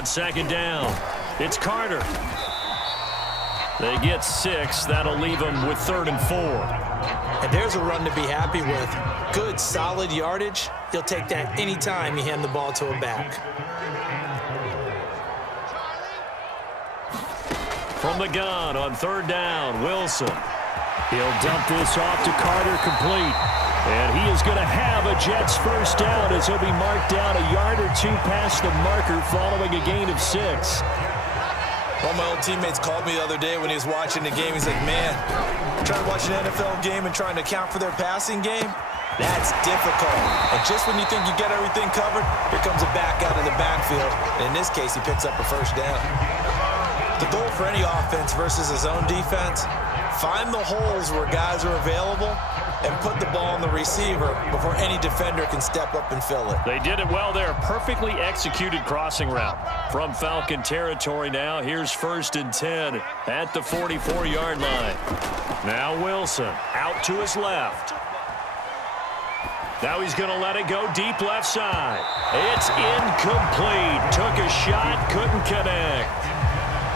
On second down, it's Carter. They get 6. That'll leave them with 3rd and 4. And there's a run to be happy with. Good, solid yardage. You'll take that anytime you hand the ball to a back. From the gun on 3rd down, Wilson. He'll dump this off to Carter, complete. And he is going to have a Jets first down as he'll be marked down a yard or 2 past the marker following a gain of 6. One of my old teammates called me the other day when he was watching the game. He's like, man, trying to watch an NFL game and trying to account for their passing game, that's difficult. And just when you think you get everything covered, here comes a back out of the backfield. And in this case, he picks up a first down. The goal for any offense versus his own defense, find the holes where guys are available and put the ball on the receiver before any defender can step up and fill it. They did it well there. Perfectly executed crossing route. From Falcon territory now, here's 1st and 10 at the 44-yard line. Now Wilson out to his left. Now he's going to let it go deep left side. It's incomplete. Took a shot, couldn't connect.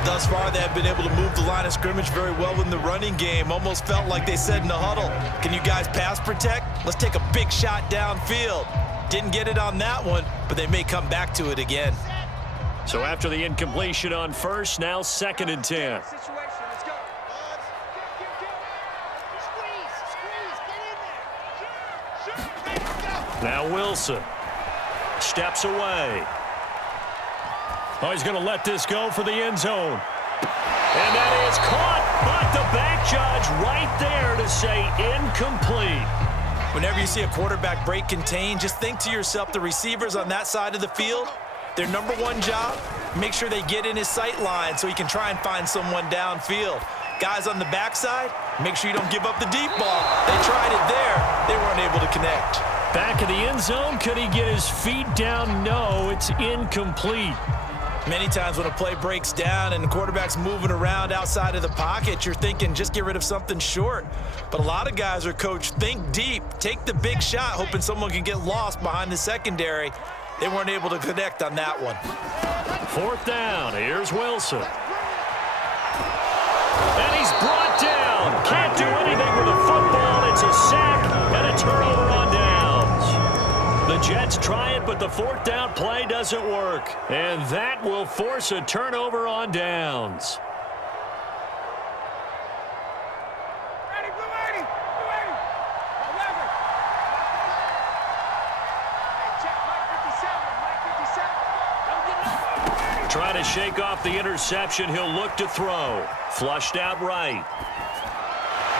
Thus far, they have been able to move the line of scrimmage very well in the running game. Almost felt like they said in the huddle, can you guys pass protect? Let's take a big shot downfield. Didn't get it on that one, but they may come back to it again. So after the incompletion on 1st, now 2nd and 10. Now Wilson steps away. Oh, he's going to let this go for the end zone. And that is caught, but the back judge right there to say incomplete. Whenever you see a quarterback break contain, just think to yourself, the receivers on that side of the field, their number one job, make sure they get in his sight line so he can try and find someone downfield. Guys on the backside, make sure you don't give up the deep ball. They tried it there. They weren't able to connect. Back in the end zone, could he get his feet down? No, it's incomplete. Many times when a play breaks down and the quarterback's moving around outside of the pocket, you're thinking just get rid of something short. But a lot of guys are coached, think deep, take the big shot, hoping someone can get lost behind the secondary. They weren't able to connect on that one. 4th down, here's Wilson. And he's brought down. Can't do anything with a football. It's a sack and a turnover on downs. The Jets try it, but the 4th down play doesn't work. And that will force a turnover on downs. Trying to shake off the interception. He'll look to throw. Flushed out right.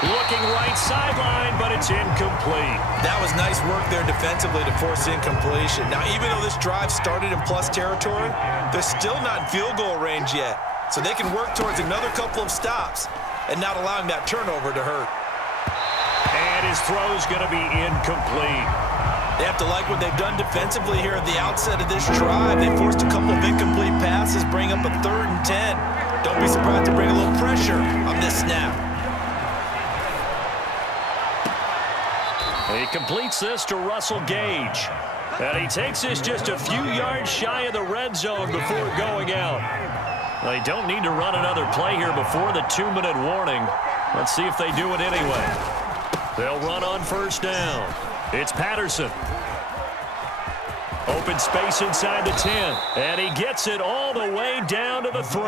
Looking right sideline, but it's incomplete. That was nice work there defensively to force incompletion. Now, even though this drive started in plus territory, they're still not in field goal range yet. So they can work towards another couple of stops and not allowing that turnover to hurt. And his throw is going to be incomplete. They have to like what they've done defensively here at the outset of this drive. They forced a couple of incomplete passes, bring up a 3rd and 10. Don't be surprised to bring a little pressure on this snap. He completes this to Russell Gage. And he takes this just a few yards shy of the red zone before going out. They don't need to run another play here before the 2-minute warning. Let's see if they do it anyway. They'll run on 1st down. It's Patterson. Open space inside the 10. And he gets it all the way down to the 3.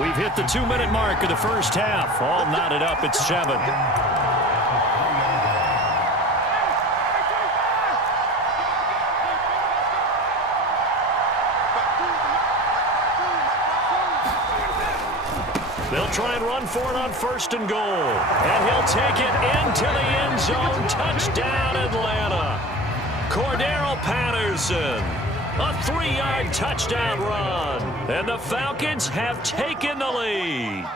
We've hit the 2-minute mark of the first half. All knotted up at 7. They'll try and run for it on 1st and goal. And he'll take it into the end zone. Touchdown, Atlanta. Cordero Patterson. A 3-yard touchdown run. And the Falcons have taken the lead.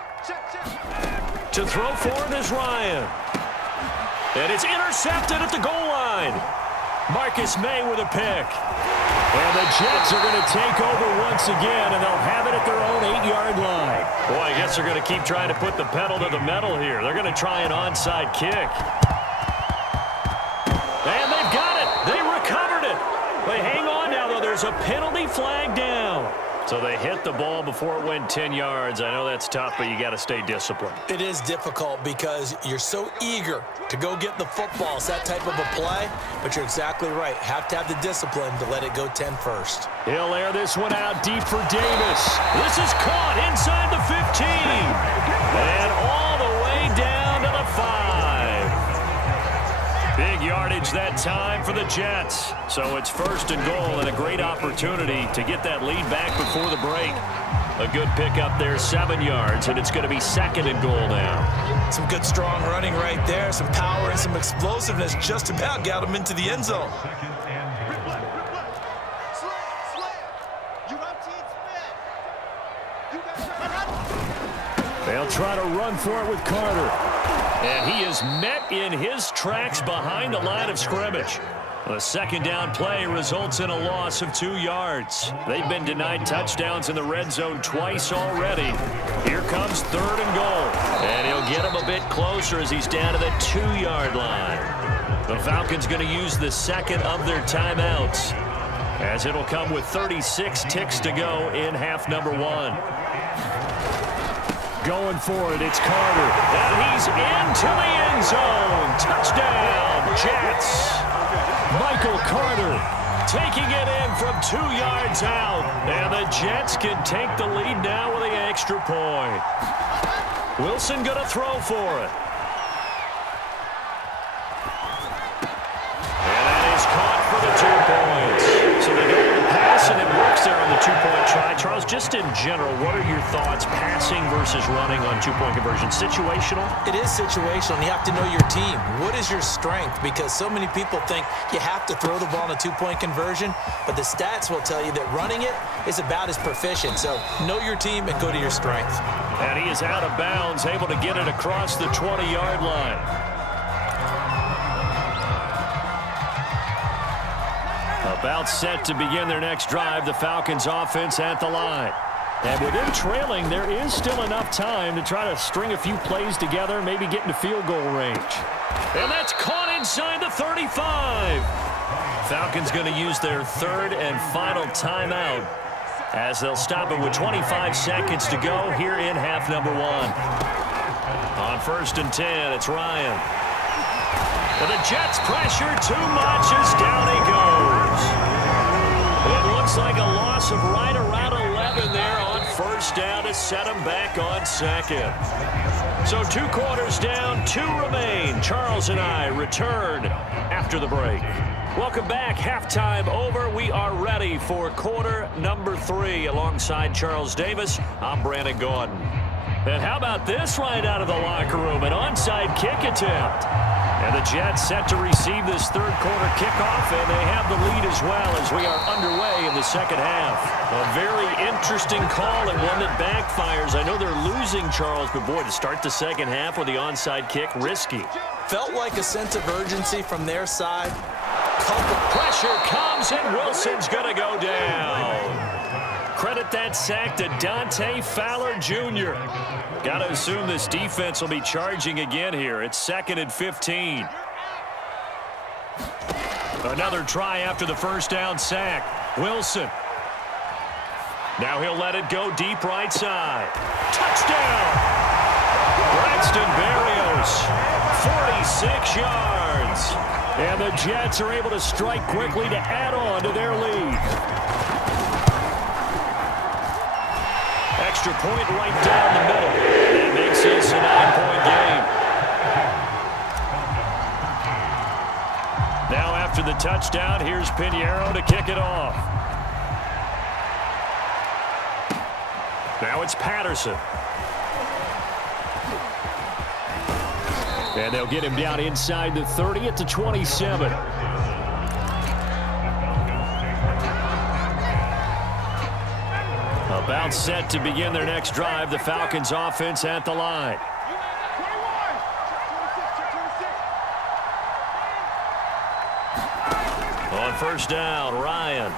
To throw for it is Ryan. And it's intercepted at the goal line. Marcus May with a pick. And the Jets are going to take over once again, and they'll have it at their own 8-yard line. Boy, I guess they're going to keep trying to put the pedal to the metal here. They're going to try an onside kick. And they've got it. They recovered it. They hang on now, though. They're there's a penalty flag down. So they hit the ball before it went 10 yards. I know that's tough, but you got to stay disciplined. It is difficult because you're so eager to go get the football. It's that type of a play, but you're exactly right. Have to have the discipline to let it go 10 first. He'll air this one out deep for Davis. This is caught inside the 15. And all the way down to the 5. Big yardage that time for the Jets. So it's 1st and goal and a great opportunity to get that lead back before the break. A good pickup there, 7 yards, and it's going to be 2nd and goal now. Some good strong running right there, some power and some explosiveness just about got him into the end zone. They'll try to run for it with Carter. And he is met in his tracks behind the line of scrimmage. The 2nd down play results in a loss of 2 yards. They've been denied touchdowns in the red zone twice already. Here comes 3rd and goal. And he'll get him a bit closer as he's down to the 2-yard line. The Falcons going to use the 2nd of their timeouts, as it'll come with 36 ticks to go in half number 1. Going for it, it's Carter. And he's into the end zone. Touchdown, Jets. Michael Carter taking it in from 2 yards out. And the Jets can take the lead now with an extra point. Wilson going to throw for it. And that is caught for the 2 points. So they go with the pass, and it works there on the 2-point try. Charles, just in general, what are your thoughts passing versus running on 2-point conversion? Situational? It is situational. You have to know your team. What is your strength? Because so many people think you have to throw the ball in a 2-point conversion, but the stats will tell you that running it is about as proficient. So know your team and go to your strength. And he is out of bounds, able to get it across the 20-yard line. About set to begin their next drive, the Falcons offense at the line. And with them trailing, there is still enough time to try to string a few plays together, maybe get into field goal range. And that's caught inside the 35. Falcons going to use their 3rd and final timeout, as they'll stop it with 25 seconds to go here in half number 1. On 1st and 10, it's Ryan. And the Jets pressure too much as down he goes. It looks like a loss of right around 11 there on 1st down to set him back on 2nd. So 2 quarters down, 2 remain. Charles and I return after the break. Welcome back. Halftime over. We are ready for quarter number 3. Alongside Charles Davis, I'm Brandon Gordon. And how about this right out of the locker room? An onside kick attempt. And the Jets set to receive this 3rd quarter kickoff, and they have the lead as well as we are underway in the 2nd half. A very interesting call and one that backfires. I know they're losing, Charles, but boy, to start the 2nd half with the onside kick, risky. Felt like a sense of urgency from their side. Pressure comes, and Wilson's going to go down. Credit that sack to Dante Fowler Jr. Got to assume this defense will be charging again here. It's 2nd and 15. Another try after the 1st down sack. Wilson. Now he'll let it go deep right side. Touchdown! Braxton Berrios, 46 yards. And the Jets are able to strike quickly to add on to their lead. Extra point right down the middle. That makes this a 9-point game. Now after the touchdown, here's Pinheiro to kick it off. Now it's Patterson. And they'll get him down inside the 30 at the 27. About set to begin their next drive, the Falcons offense at the line. On 1st down, Ryan.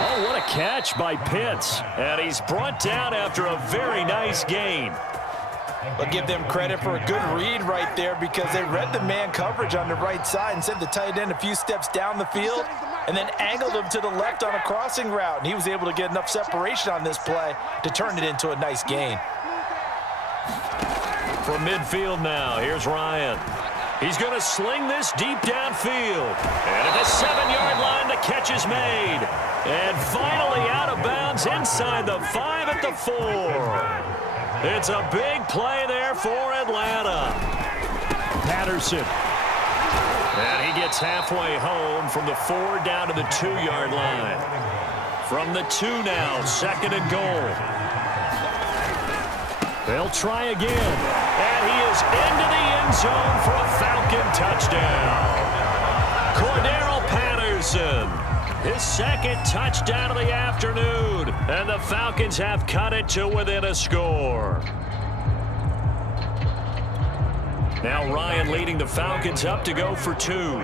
Oh, what a catch by Pitts. And he's brought down after a very nice gain. I'll give them credit for a good read right there because they read the man coverage on the right side and sent the tight end a few steps down the field. and then angled him to the left on a crossing route. And he was able to get enough separation on this play to turn it into a nice gain. From midfield now, here's Ryan. He's going to sling this deep downfield. And at the 7-yard line, the catch is made. And finally out of bounds inside the 5 at the 4. It's a big play there for Atlanta. Patterson. And he gets halfway home from the 4 down to the 2-yard line. From the 2 now, 2nd and goal. They'll try again. And he is into the end zone for a Falcon touchdown. Cordero Patterson, his 2nd touchdown of the afternoon. And the Falcons have cut it to within a score. Now Ryan leading the Falcons up to go for 2.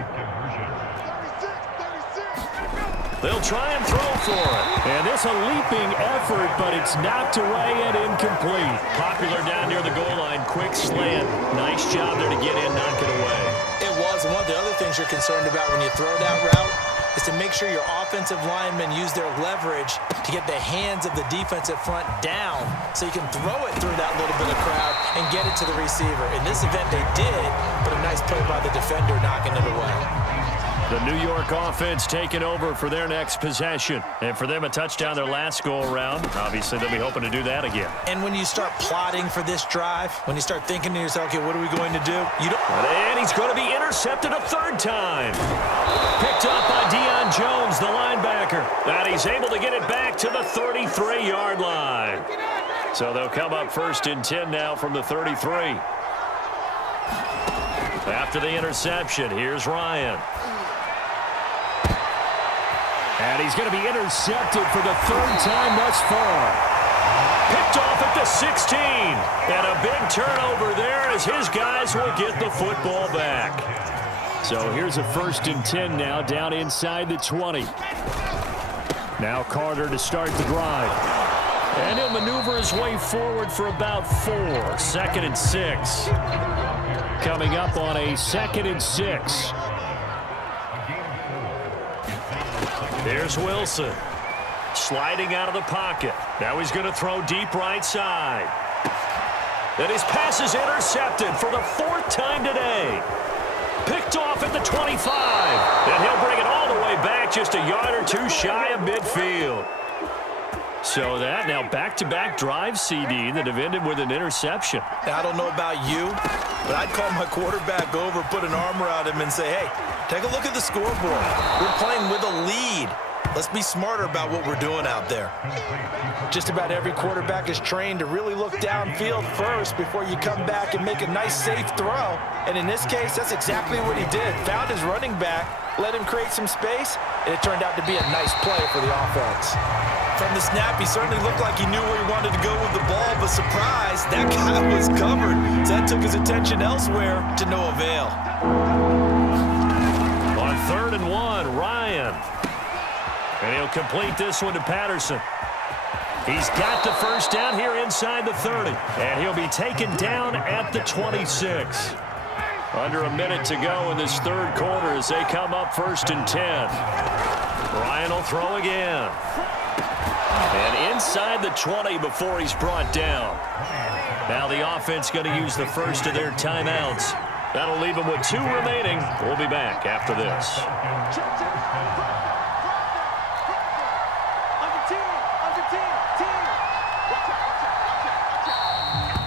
They'll try and throw for it. And this a leaping effort, but it's knocked away and incomplete. Popular down near the goal line. Quick slant. Nice job there to get in, knock it away. It was. And one of the other things you're concerned about when you throw that route is to make sure your offensive linemen use their leverage to get the hands of the defensive front down so you can throw it through that little bit of crowd and get it to the receiver. In this event, they did, but a nice play by the defender knocking it away. The New York offense taking over for their next possession. And for them, a touchdown their last go-around. Obviously, they'll be hoping to do that again. And when you start plotting for this drive, when you start thinking to yourself, okay, what are we going to do? You don't. And he's going to be intercepted a 3rd time. Picked up by Deion Jones, the linebacker. And he's able to get it back to the 33-yard line. So they'll come up 1st and 10 now from the 33. After the interception, here's Ryan. And he's going to be intercepted for the 3rd time thus far. Picked off at the 16. And a big turnover there as his guys will get the football back. So here's a 1st and 10 now down inside the 20. Now Carter to start the drive. And he'll maneuver his way forward for about 4. 2nd and 6. Coming up on a 2nd and 6. There's Wilson. Sliding out of the pocket. Now he's going to throw deep right side. And his pass is intercepted for the 4th time today. Picked off at the 25. And he'll bring it all the way back just a yard or 2 shy of midfield. So that now back-to-back drive CD that have ended with an interception. I don't know about you, but I'd call my quarterback over, put an arm around him, and say, hey, take a look at the scoreboard. We're playing with a lead. Let's be smarter about what we're doing out there. Just about every quarterback is trained to really look downfield first before you come back and make a nice, safe throw. And in this case, that's exactly what he did. Found his running back, let him create some space, and it turned out to be a nice play for the offense. From the snap, he certainly looked like he knew where he wanted to go with the ball, but surprise, that guy was covered. So that took his attention elsewhere to no avail. On 3rd and 1, Ryan. And he'll complete this one to Patterson. He's got the 1st down here inside the 30. And he'll be taken down at the 26. Under a minute to go in this 3rd quarter as they come up 1st and 10. Ryan will throw again. And inside the 20 before he's brought down. Now the offense going to use the 1st of their timeouts. That'll leave them with 2 remaining. We'll be back after this.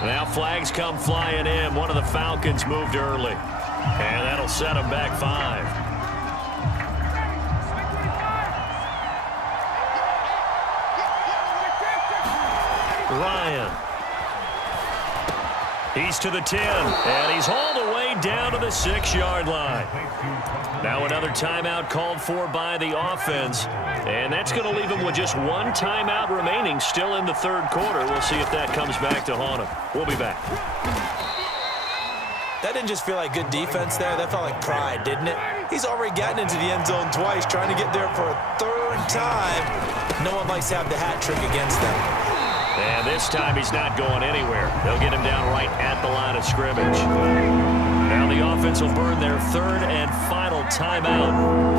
Now flags come flying in. One of the Falcons moved early. And that'll set them back 5. Ryan. He's to the 10, and he's hauled away down to the 6-yard line. Now another timeout called for by the offense, and that's going to leave him with just 1 timeout remaining still in the 3rd quarter. We'll see if that comes back to haunt him. We'll be back. That didn't just feel like good defense there. That felt like pride, didn't it? He's already gotten into the end zone twice, trying to get there for a 3rd time. No one likes to have the hat trick against them. And this time he's not going anywhere. They'll get him down right at the line of scrimmage. Now the offense will burn their 3rd and final timeout.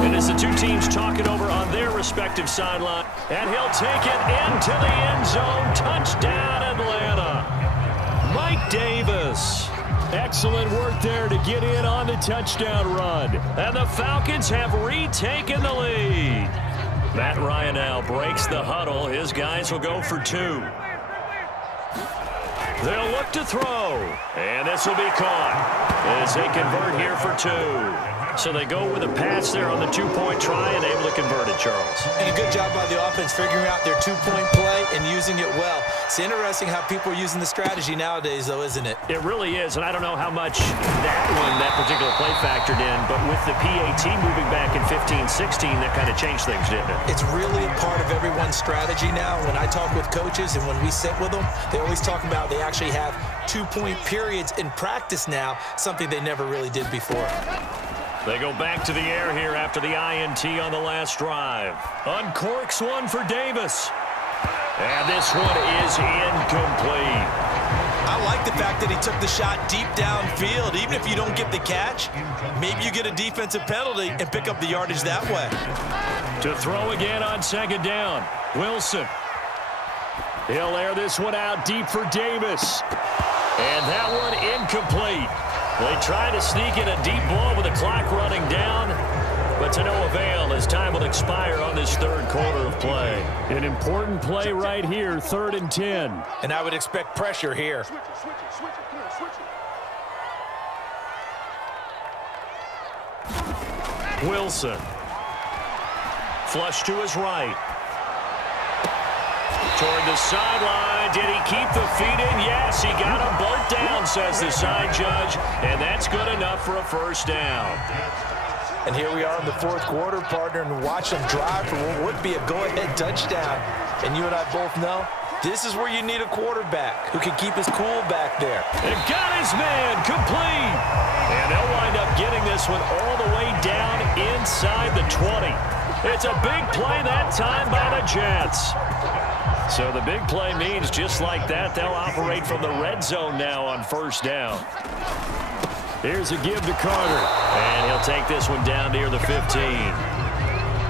And as the two teams talk it over on their respective sideline, and he'll take it into the end zone. Touchdown, Atlanta. Mike Davis. Excellent work there to get in on the touchdown run. And the Falcons have retaken the lead. Matt Ryan now breaks the huddle. His guys will go for two. They'll look to throw. And this will be caught as they convert here for two. So they go with a pass there on the two-point try and able to convert it, Charles. And a good job by the offense figuring out their two-point play and using it well. It's interesting how people are using the strategy nowadays, though, isn't it? It really is, and I don't know how much that particular play factored in, but with the PAT moving back in 15-16, that kind of changed things, didn't it? It's really a part of everyone's strategy now. When I talk with coaches and when we sit with them, they always talk about they actually have two-point periods in practice now, something they never really did before. They go back to the air here after the INT on the last drive. Uncorks one for Davis. And this one is incomplete. I like the fact that he took the shot deep downfield. Even if you don't get the catch, maybe you get a defensive penalty and pick up the yardage that way. To throw again on second down. Wilson. He'll air this one out deep for Davis. And that one incomplete. They try to sneak in a deep ball with the clock running down, but to no avail as time will expire on this third quarter of play. An important play right here, 3rd and 10. And I would expect pressure here. Wilson. Flush to his right. Toward the sideline. Did he keep the feet in? Yes, he got them both down, says the side judge. And that's good enough for a first down. And here we are in the fourth quarter, partner, and watch them drive for what would be a go-ahead touchdown. And you and I both know this is where you need a quarterback who can keep his cool back there. And got his man complete. And they'll wind up getting this one all the way down inside the 20. It's a big play that time by the Jets. So the big play means just like that, they'll operate from the red zone now on first down. Here's a give to Carter. And he'll take this one down near the 15.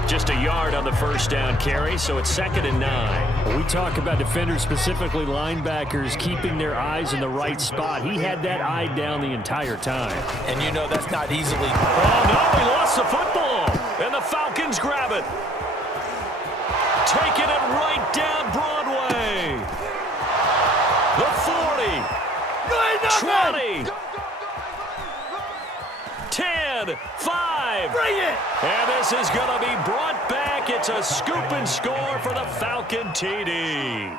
Just a yard on the first down carry, so it's 2nd and 9. We talk about defenders, specifically linebackers, keeping their eyes in the right spot. He had that eye down the entire time. And you know that's not easily. Oh, no, he lost the football. And the Falcons grab it. Taking it right down Broadway. The 40. 20. 10. 5. Bring it. And this is going to be brought back. It's a scoop and score for the Falcon TD.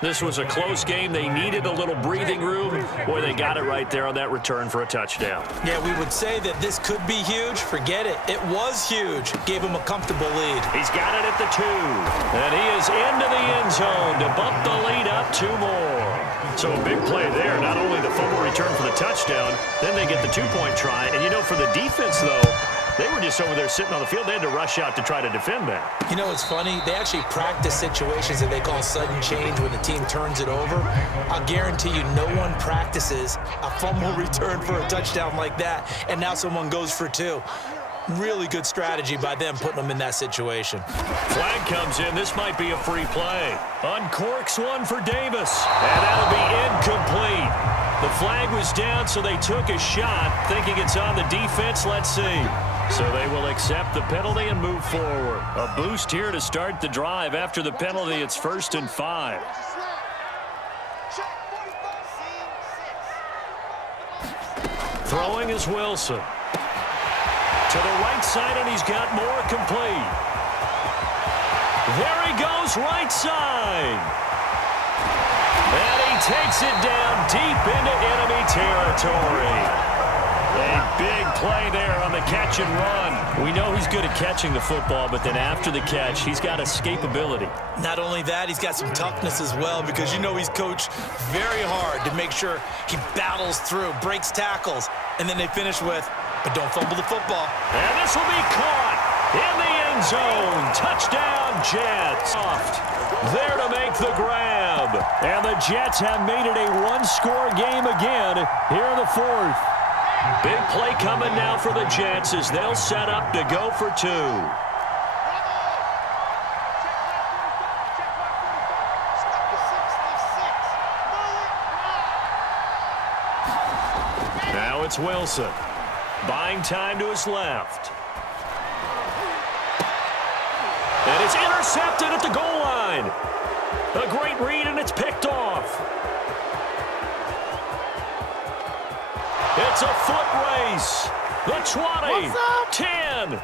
This was a close game. They needed a little breathing room. Boy, they got it right there on that return for a touchdown. Yeah, we would say that this could be huge. Forget it. It was huge. Gave him a comfortable lead. He's got it at the 2. And he is into the end zone to bump the lead up 2 more. So a big play there. Not only the fumble return for the touchdown, then they get the 2-point try. And, you know, for the defense, though, they were just over there sitting on the field. They had to rush out to try to defend that. You know, it's funny. They actually practice situations that they call sudden change when the team turns it over. I'll guarantee you no one practices a fumble return for a touchdown like that, and now someone goes for 2. Really good strategy by them putting them in that situation. Flag comes in. This might be a free play. Uncorks one for Davis. And that'll be incomplete. The flag was down, so they took a shot, thinking it's on the defense. Let's see. So they will accept the penalty and move forward. A boost here to start the drive. After the penalty, it's 1st and 5. Throwing is Wilson. To the right side, and he's got more complete. There he goes, right side. And he takes it down deep into enemy territory. A big play there on the catch and run. We know he's good at catching the football, but then after the catch, he's got escapability. Not only that, he's got some toughness as well, because you know he's coached very hard to make sure he battles through, breaks tackles, and then they finish with, but don't fumble the football. And this will be caught in the end zone. Touchdown, Jets. There to make the grab. And the Jets have made it a one-score game again here in the 4th. Big play coming now for the Jets as they'll set up to go for two. Now it's Wilson. Buying time to his left. And it's intercepted at the goal line. A great read, and it's picked off. It's a foot race. The 20, 10.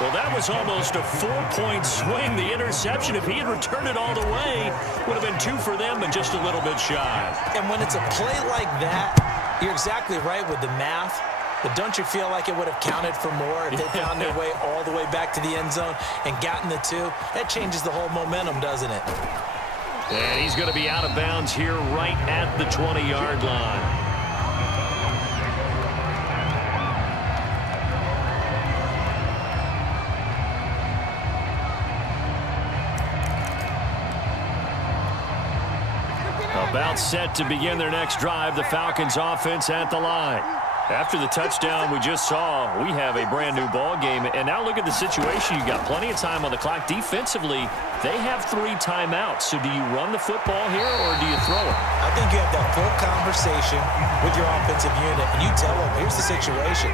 Well, that was almost a 4-point swing. The interception, if he had returned it all the way, would have been 2 for them, but just a little bit shy. And when it's a play like that, you're exactly right with the math. But don't you feel like it would have counted for more if they found their way all the way back to the end zone and gotten the 2? That changes the whole momentum, doesn't it? And he's going to be out of bounds here right at the 20-yard line. About set to begin their next drive, the Falcons offense at the line. After the touchdown we just saw, we have a brand new ball game. And now look at the situation. You've got plenty of time on the clock. Defensively, they have 3 timeouts. So do you run the football here or do you throw it? I think you have that full conversation with your offensive unit, and you tell them, here's the situation.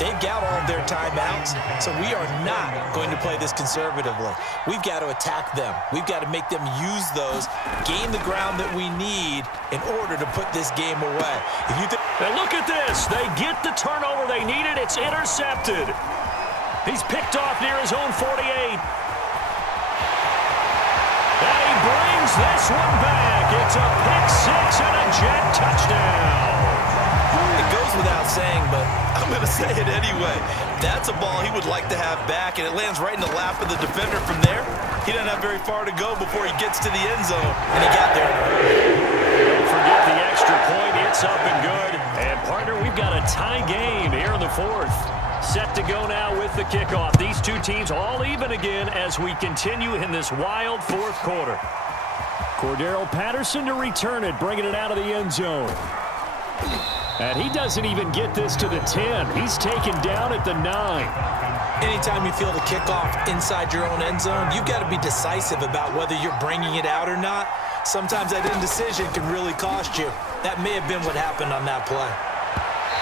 They've got all of their timeouts, so we are not going to play this conservatively. We've got to attack them. We've got to make them use those, gain the ground that we need in order to put this game away. And look at this. They get the turnover they needed. It's intercepted. He's picked off near his own 48. And he brings this one back. It's a pick 6 and a Jet touchdown. It goes without saying, but I'm going to say it anyway. That's a ball he would like to have back, and it lands right in the lap of the defender from there. He doesn't have very far to go before he gets to the end zone, and he got there. Don't forget the extra point. It's up and good. And, partner, we've got a tie game here in the 4th. Set to go now with the kickoff. These two teams all even again as we continue in this wild 4th quarter. Cordero Patterson to return it, bringing it out of the end zone. And he doesn't even get this to the 10. He's taken down at the 9. Anytime you feel the kickoff inside your own end zone, you've got to be decisive about whether you're bringing it out or not. Sometimes that indecision can really cost you. That may have been what happened on that play.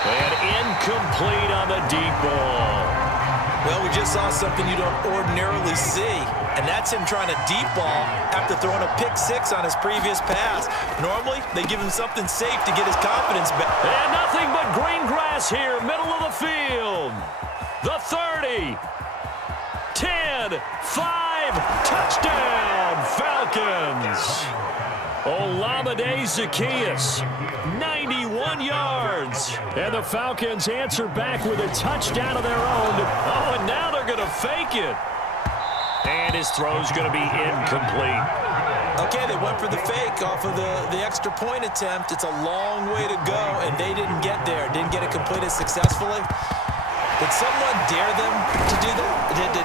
And incomplete on the deep ball. Well, we just saw something you don't ordinarily see, and that's him trying to deep ball after throwing a pick 6 on his previous pass. Normally, they give him something safe to get his confidence back. And nothing but green grass here, middle of the field. The 30, 10, 5, touchdown, Falcons. Olamide Zaccheaus, 91 yards. And the Falcons answer back with a touchdown of their own. Oh, and now they're going to fake it. And his throw's going to be incomplete. Okay, they went for the fake off of the extra point attempt. It's a long way to go, and they didn't get there. Didn't get it completed successfully. Did someone dare them to do that?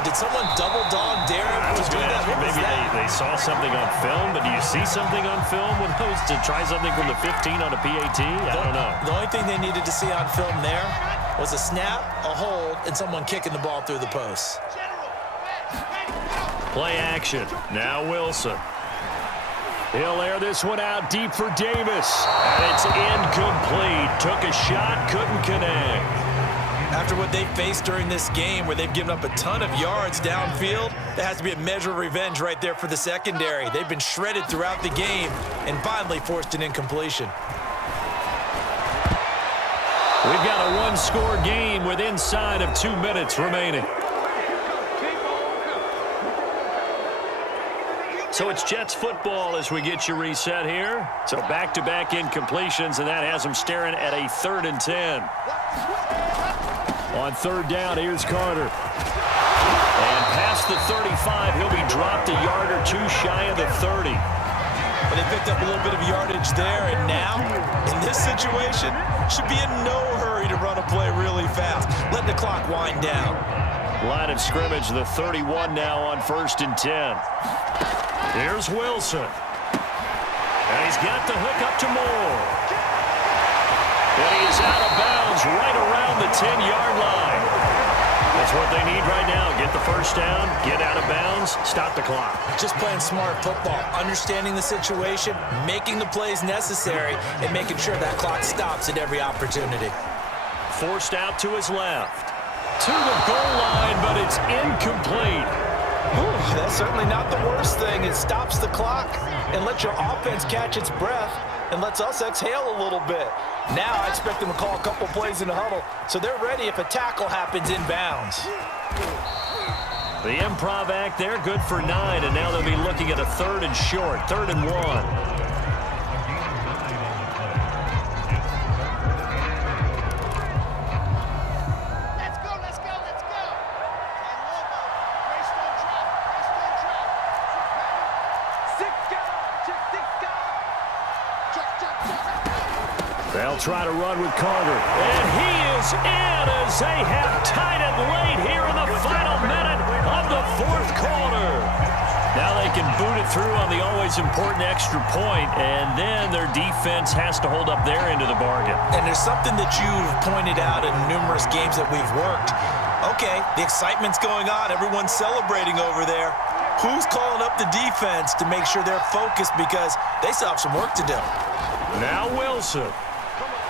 Did someone double dog dare them to do that? Maybe they saw something on film, but do you see something on film with those to try something from the 15 on a PAT? I don't know. The only thing they needed to see on film there was a snap, a hold, and someone kicking the ball through the post. Play action. Now Wilson. He'll air this one out deep for Davis. And it's incomplete. Took a shot, couldn't connect. After what they faced during this game where they've given up a ton of yards downfield, there has to be a measure of revenge right there for the secondary. They've been shredded throughout the game and finally forced an incompletion. We've got a one-score game with inside of 2 minutes remaining. So it's Jets football as we get you reset here. So back-to-back incompletions, and that has them staring at a 3rd and 10. On 3rd down, here's Carter. And past the 35, he'll be dropped a yard or 2 shy of the 30. But they picked up a little bit of yardage there, and now, in this situation, should be in no hurry to run a play really fast. Let the clock wind down. Line of scrimmage, the 31 now on 1st and 10. Here's Wilson. And he's got the hook up to Moore. And he is out of bounds right around the 10-yard line. That's what they need right now. Get the first down, get out of bounds, stop the clock. Just playing smart football, understanding the situation, making the plays necessary, and making sure that clock stops at every opportunity. Forced out to his left. To the goal line, but it's incomplete. Ooh, that's certainly not the worst thing. It stops the clock and lets your offense catch its breath and lets us exhale a little bit. Now I expect them to call a couple plays in the huddle so they're ready if a tackle happens inbounds. The improv act there, good for 9, and now they'll be looking at a 3rd and short, 3rd and 1. They'll try to run with Carter. And he is in as they have tied it late here in the final minute of the 4th quarter. Now they can boot it through on the always important extra point, and then their defense has to hold up their end of the bargain. And there's something that you've pointed out in numerous games that we've worked. Okay, the excitement's going on. Everyone's celebrating over there. Who's calling up the defense to make sure they're focused because they still have some work to do? Now Wilson.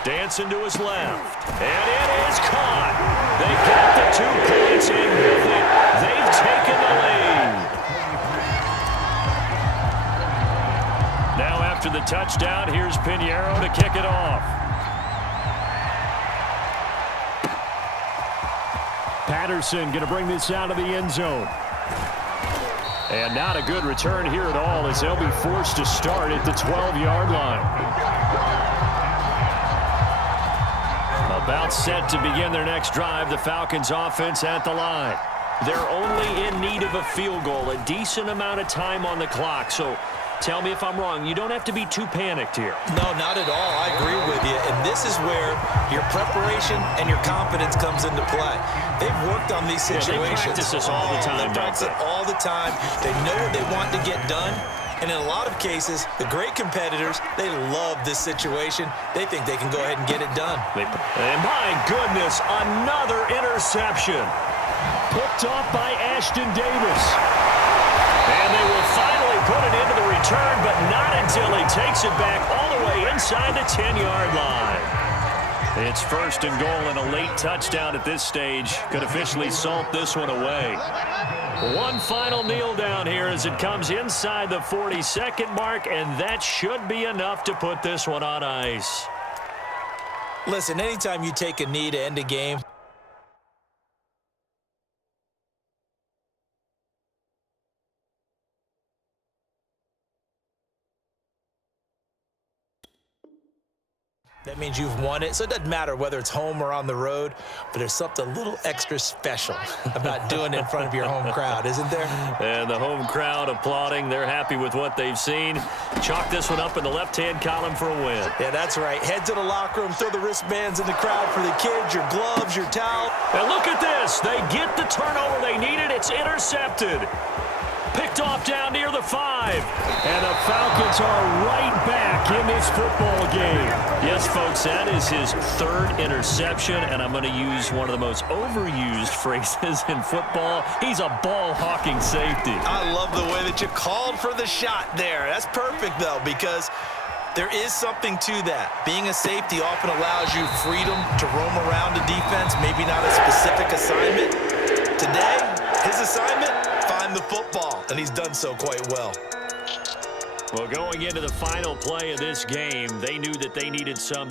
Dancing to his left. And it is caught. They got the 2 points in with it. They've taken the lead. Now after the touchdown, here's Pinheiro to kick it off. Patterson going to bring this out of the end zone. And not a good return here at all as they'll be forced to start at the 12-yard line. About set to begin their next drive, the Falcons offense at the line. They're only in need of a field goal, a decent amount of time on the clock. So tell me if I'm wrong. You don't have to be too panicked here. No, not at all. I agree with you. And this is where your preparation and your confidence comes into play. They've worked on these situations. They practice this all the time, They practice it all the time. They know what they want to get done. And in a lot of cases, the great competitors, they love this situation. They think they can go ahead and get it done. And my goodness, another interception. Picked off by Ashton Davis. And they will finally put it into the return, but not until he takes it back all the way inside the 10-yard line. It's 1st and goal and a late touchdown at this stage. Could officially salt this one away. One final kneel down here as it comes inside the 40-second mark, and that should be enough to put this one on ice. Listen, anytime you take a knee to end a game, that means you've won it. So it doesn't matter whether it's home or on the road, but there's something a little extra special about doing it in front of your home crowd, isn't there? And the home crowd applauding. They're happy with what they've seen. Chalk this one up in the left-hand column for a win. Yeah, that's right. Head to the locker room, throw the wristbands in the crowd for the kids, your gloves, your towel. And look at this. They get the turnover they needed. It's intercepted. Picked off down near the 5. And the Falcons are right back in this football game. Yes, folks, that is his 3rd interception, and I'm going to use one of the most overused phrases in football. He's a ball-hawking safety. I love the way that you called for the shot there. That's perfect, though, because there is something to that. Being a safety often allows you freedom to roam around a defense, maybe not a specific assignment. Today, his assignment, find the football, and he's done so quite well. Well, going into the final play of this game, they knew that they needed some